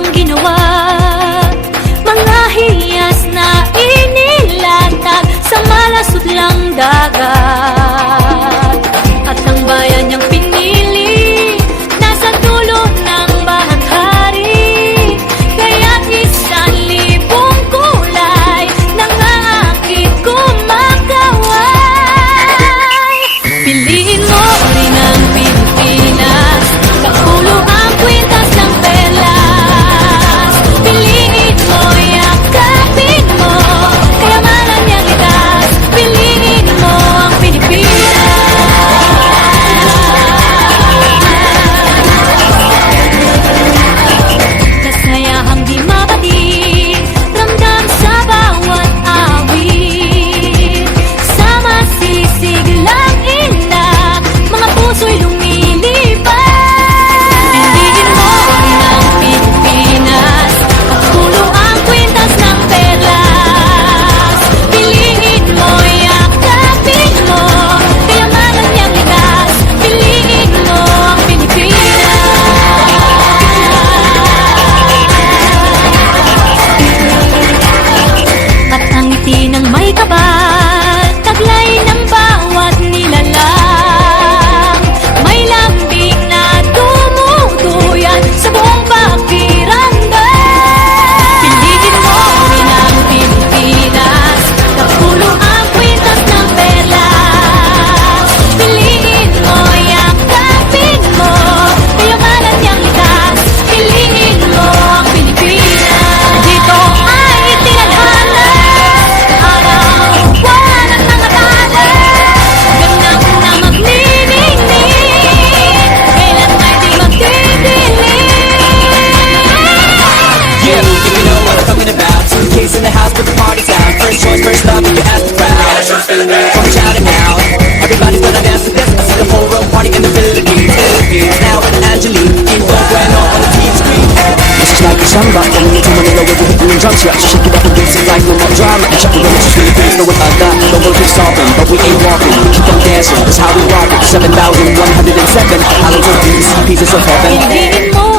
ang ginawa. Mga hiyas na inilatag sa malasudlang dagat. At ang bayan niyang pinili nasa dulo ng bahaghari. Kaya't 1,000 kulay nangangakit kumakaway. Piliin mo rin ang Pilipinas, kapulo ang kwintas ng perlas. Piliin mo, yakapin mo, kayamanan niyang likas. Piliin mo ang Pilipinas. Kasayahang di mapatid, ramdam sa bawat awit. Sa masisiglang indak, mga puso'y lumilipad. Piliin mo rin ang Pilipinas, kapulo ang kwintas ng perlas. Piliin mo, yakapin mo, kayamanan niyang likas. Piliin mo ang Pilipinas. At ang ngiti ng may kabal, taglay ng bawat nilalang. May lambing na tumutuyan sa buong pakiramdam. Piliin mo rin ang Pilipinas, kapulo ang kwintas ng perlas. Piliin mo, yakapin mo, kayamanan niyang likas. Piliin mo ang Pilipinas. Dito ay itinadhana, araw, buwan at mga talas. Ganang na magniningning, kailan ay di magdidilim. Yeah, if you know what I'm talking about. Two kids in the house, but the party's out. First choice, first love, if you ask the crowd. From child and now, everybody's gonna dance to this. I see the whole world party in the Philippines. Now with Angelique, in the bueno on the TV screen. This is like a samba, coming into Manila with the hit and drums. Yeah, so shake it up and dance it like no more drama. And check the limits, just Philippines know what I got. The world keeps stopping, but we ain't walking. We keep on dancing, that's how we rock it. 7,107 islands of beauty, pieces of heaven. Piliin mo